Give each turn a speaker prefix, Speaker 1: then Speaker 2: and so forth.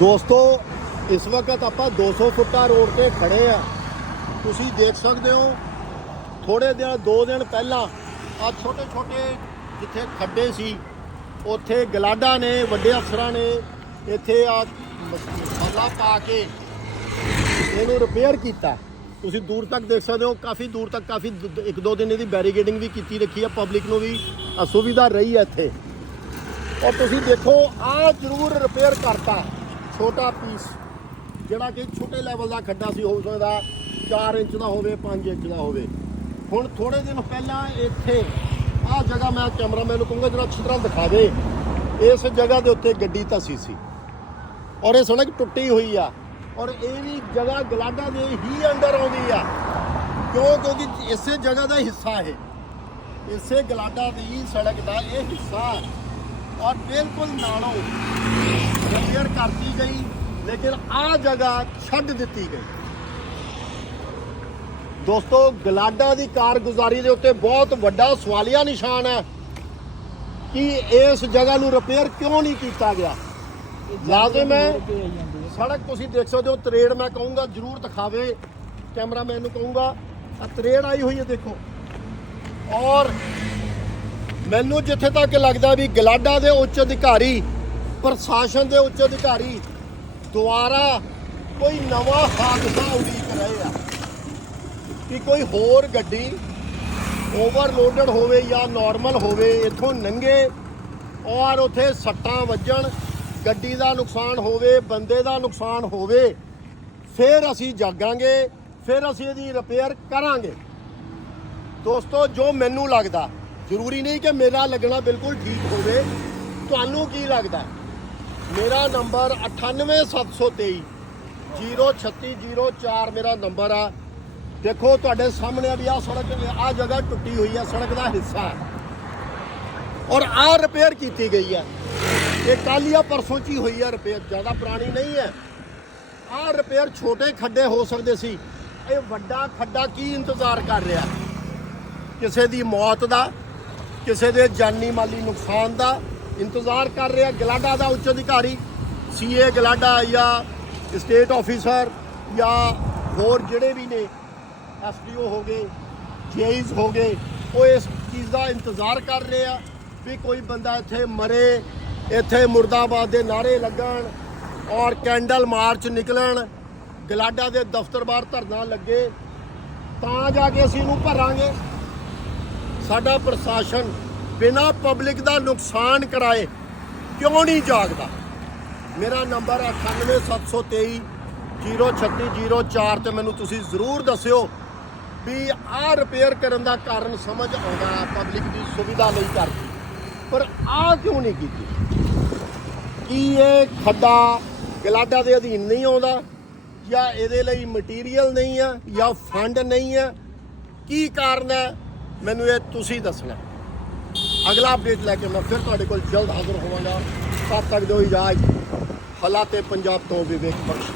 Speaker 1: ਦੋਸਤੋ, ਇਸ ਵਕਤ ਆਪਾਂ 200 ਫੁੱਟਾ ਰੋਡ ਤੇ ਖੜੇ ਆ। ਤੁਸੀਂ ਦੇਖ ਸਕਦੇ ਹੋ ਥੋੜੇ ਦਿਨ, ਦੋ ਦਿਨ ਪਹਿਲਾਂ ਆ ਛੋਟੇ ਛੋਟੇ ਜਿੱਥੇ ਖੱਡੇ ਸੀ, ਉੱਥੇ ਗਲਾਡਾ ਨੇ, ਵੱਡੇ ਅਫਸਰਾਂ ਨੇ ਇੱਥੇ ਆ ਮਸਾਲਾ ਪਾ ਕੇ ਇਹਨੂੰ ਰਿਪੇਅਰ ਕੀਤਾ। ਤੁਸੀਂ ਦੂਰ ਤੱਕ ਦੇਖ ਸਕਦੇ ਹੋ, ਕਾਫੀ ਦੂਰ ਤੱਕ, ਕਾਫੀ ਦ- ਇੱਕ ਦੋ ਦਿਨ ਇਹਦੀ ਬੈਰੀਗੇਡਿੰਗ ਵੀ ਕੀਤੀ ਰੱਖੀ ਆ ਪਬਲਿਕ ਨੂੰ ਵੀ ਅਸੁਵਿਧਾ ਰਹੀ ਹੈ ਇੱਥੇ। ਔਰ ਤੁਸੀਂ ਦੇਖੋ ਆ ਜ਼ਰੂਰ ਰਿਪੇਅਰ ਕਰਤਾ। ਛੋਟਾ ਪੀਸ ਜਿਹੜਾ ਕਿ ਛੋਟੇ ਲੈਵਲ ਦਾ ਖੱਡਾ ਸੀ, ਹੋ ਸਕਦਾ 4 ਇੰਚ ਦਾ ਹੋਵੇ 5 ਇੰਚ ਦਾ ਹੋਵੇ। ਹੁਣ ਥੋੜੇ ਦਿਨ ਪਹਿਲਾਂ ਇੱਥੇ ਆਹ ਜਗ੍ਹਾ ਮੈਂ ਕੈਮਰਾਮੈਨ ਨੂੰ ਕਹੂੰਗਾ ਜਿਹੜਾ ਅੱਛੀ ਤਰ੍ਹਾਂ ਦਿਖਾਵੇ ਇਸ ਜਗ੍ਹਾ ਦੇ ਉੱਤੇ ਗੱਡੀ ਧਸੀ ਸੀ। ਔਰ ਇਹ ਸੜਕ ਟੁੱਟੀ ਹੋਈ ਆ। ਔਰ ਇਹ ਵੀ ਜਗ੍ਹਾ ਗਲਾਡਾ ਦੇ ਹੀ ਅੰਦਰ ਆਉਂਦੀ ਆ। ਕਿਉਂ? ਕਿਉਂਕਿ ਇਸੇ ਜਗ੍ਹਾ ਦਾ ਹਿੱਸਾ ਹੈ ਇਸੇ ਗਲਾਡਾ ਦੀ ਸੜਕ ਦਾ ਇਹ ਹਿੱਸਾ। ਔਰ ਬਿਲਕੁਲ ਨਾਲੋਂ ਕਰਤੀ ਗਈ ਲੇਕਿਨ ਆ ਜਗ੍ਹਾ ਛੱਡ ਦਿੱਤੀ ਗਈ। ਦੋਸਤੋ ਗਲਾਡਾ ਦੀ ਕਾਰਗੁਜ਼ਾਰੀ ਦੇ ਉੱਤੇ ਬਹੁਤ ਵੱਡਾ ਸਵਾਲੀਆ ਨਿਸ਼ਾਨ ਹੈ ਕਿ ਇਸ ਜਗ੍ਹਾ ਨੂੰ ਰਿਪੇਅਰ ਕਿਉਂ ਨਹੀਂ ਕੀਤਾ ਗਿਆ? ਲਾਜ਼ਮ ਹੈ। ਸੜਕ ਤੁਸੀਂ ਦੇਖ ਸਕਦੇ ਹੋ ਤਰੇੜ ਮੈਂ ਕਹੂੰਗਾ ਜਰੂਰ ਦਿਖਾਵੇ। ਕੈਮਰਾਮੈਨ ਨੂੰ ਕਹੂੰਗਾ ਆ ਤਰੇੜ ਆਈ ਹੋਈ ਹੈ ਦੇਖੋ। ਔਰ ਮੈਨੂੰ ਜਿੱਥੇ ਤੱਕ ਲੱਗਦਾ ਵੀ ਗਲਾਡਾ ਦੇ ਉੱਚ ਅਧਿਕਾਰੀ ਪ੍ਰਸ਼ਾਸਨ ਦੇ ਉੱਚ ਅਧਿਕਾਰੀ ਦੁਆਰਾ ਕੋਈ ਨਵਾਂ ਹਾਦਸਾ ਉਡੀਕ ਰਹੇ ਆ ਕਿ ਕੋਈ ਹੋਰ ਗੱਡੀ ਓਵਰਲੋਡਡ ਹੋਵੇ ਜਾਂ ਨਾਰਮਲ ਹੋਵੇ, ਇੱਥੋਂ ਨੰਗੇ ਔਰ ਉੱਥੇ ਸੱਟਾਂ ਵੱਜਣ, ਗੱਡੀ ਦਾ ਨੁਕਸਾਨ ਹੋਵੇ, ਬੰਦੇ ਦਾ ਨੁਕਸਾਨ ਹੋਵੇ, ਫਿਰ ਅਸੀਂ ਜਾਗਾਂਗੇ, ਫਿਰ ਅਸੀਂ ਇਹਦੀ ਰਿਪੇਅਰ ਕਰਾਂਗੇ। ਦੋਸਤੋ, ਜੋ ਮੈਨੂੰ ਲੱਗਦਾ, ਜ਼ਰੂਰੀ ਨਹੀਂ ਕਿ ਮੇਰਾ ਲੱਗਣਾ ਬਿਲਕੁਲ ਠੀਕ ਹੋਵੇ, ਤੁਹਾਨੂੰ ਕੀ ਲੱਗਦਾ? ਮੇਰਾ ਨੰਬਰ 98723 03604 ਮੇਰਾ ਨੰਬਰ ਆ। ਦੇਖੋ, ਤੁਹਾਡੇ ਸਾਹਮਣੇ ਆ ਵੀ ਆ ਸੜਕ ਆ ਜਗ੍ਹਾ ਟੁੱਟੀ ਹੋਈ ਹੈ ਸੜਕ ਦਾ ਹਿੱਸਾ ਔਰ ਆ ਰਿਪੇਅਰ ਕੀਤੀ ਗਈ ਹੈ ਇਹ ਕੱਲ੍ਹ ਜਾਂ ਪਰਸੋਂ ਚ ਹੀ ਹੋਈ ਹੈ ਰਿਪੇਅਰ ਜ਼ਿਆਦਾ ਪੁਰਾਣੀ ਨਹੀਂ ਹੈ। ਆ ਰਿਪੇਅਰ ਛੋਟੇ ਖੱਡੇ ਹੋ ਸਕਦੇ ਸੀ। ਇਹ ਵੱਡਾ ਖੱਡਾ ਕੀ ਇੰਤਜ਼ਾਰ ਕਰ ਰਿਹਾ? ਕਿਸੇ ਦੀ ਮੌਤ ਦਾ, ਕਿਸੇ ਦੇ ਜਾਨੀ ਮਾਲੀ ਨੁਕਸਾਨ ਦਾ ਇੰਤਜ਼ਾਰ ਕਰ ਰਿਹਾ ਗਲਾਡਾ ਦਾ ਉੱਚ ਅਧਿਕਾਰੀ ਸੀਏ ਗਲਾਡਾ ਜਾਂ ਸਟੇਟ ਆਫੀਸਰ ਜਾਂ ਹੋਰ ਜਿਹੜੇ ਵੀ ਨੇ ਐਸਡੀਓ ਹੋ ਗਏ ਜੇਈਜ਼ ਹੋ ਗਏ, ਉਹ ਇਸ ਚੀਜ਼ ਦਾ ਇੰਤਜ਼ਾਰ ਕਰ ਰਹੇ ਆ ਵੀ ਕੋਈ ਬੰਦਾ ਇੱਥੇ ਮਰੇ, ਇੱਥੇ ਮੁਰਦਾਬਾਦ ਦੇ ਨਾਰੇ ਲੱਗਣ ਔਰ ਕੈਂਡਲ ਮਾਰਚ ਨਿਕਲਣ, ਗਲਾਡਾ ਦੇ ਦਫ਼ਤਰ ਬਾਹਰ ਧਰਨਾ ਲੱਗੇ, ਤਾਂ ਜਾ ਕੇ ਅਸੀਂ ਇਹਨੂੰ ਭਰਾਂਗੇ। ਸਾਡਾ ਪ੍ਰਸ਼ਾਸਨ ਬਿਨਾ ਪਬਲਿਕ ਦਾ ਨੁਕਸਾਨ ਕਰਾਏ, ਕਿਉਂ ਨਹੀਂ ਜਾਗਦਾ? ਮੇਰਾ ਨੰਬਰ ਹੈ 98723 03604 ਤੇ ਮੈਨੂੰ ਤੁਸੀਂ ਜ਼ਰੂਰ ਦੱਸਿਓ ਵੀ ਆਹ ਰਿਪੇਅਰ ਕਰਨ ਦਾ ਕਾਰਨ ਸਮਝ ਆਉਂਦਾ ਪਬਲਿਕ ਦੀ ਸੁਵਿਧਾ ਲਈ ਕਰਦੀ। ਪਰ ਆਹ ਕਿਉਂ ਨਹੀਂ ਕੀਤੀ? ਕੀ ਇਹ ਖੱਡਾ ਗਲਾਡਾ ਦੇ ਅਧੀਨ ਨਹੀਂ ਆਉਂਦਾ? ਜਾਂ ਇਹਦੇ ਲਈ ਮਟੀਰੀਅਲ ਨਹੀਂ ਆ? ਜਾਂ ਫੰਡ ਨਹੀਂ ਆ? ਕੀ ਕਾਰਨ ਹੈ? ਮੈਨੂੰ ਇਹ ਤੁਸੀਂ ਦੱਸਣਾ। ਅਗਲਾ ਅਪਡੇਟ ਲੈ ਕੇ ਮੈਂ ਫਿਰ ਤੁਹਾਡੇ ਕੋਲ ਜਲਦ ਹਾਜ਼ਰ ਹੋਵਾਂਗਾ। ਤਦ ਤੱਕ ਦਿਓ ਇਜਾਜ਼ਤ ਹਾਲਾਤੇ ਪੰਜਾਬ ਤੋਂ ਵਿਵੇਕ ਬਖਸ਼।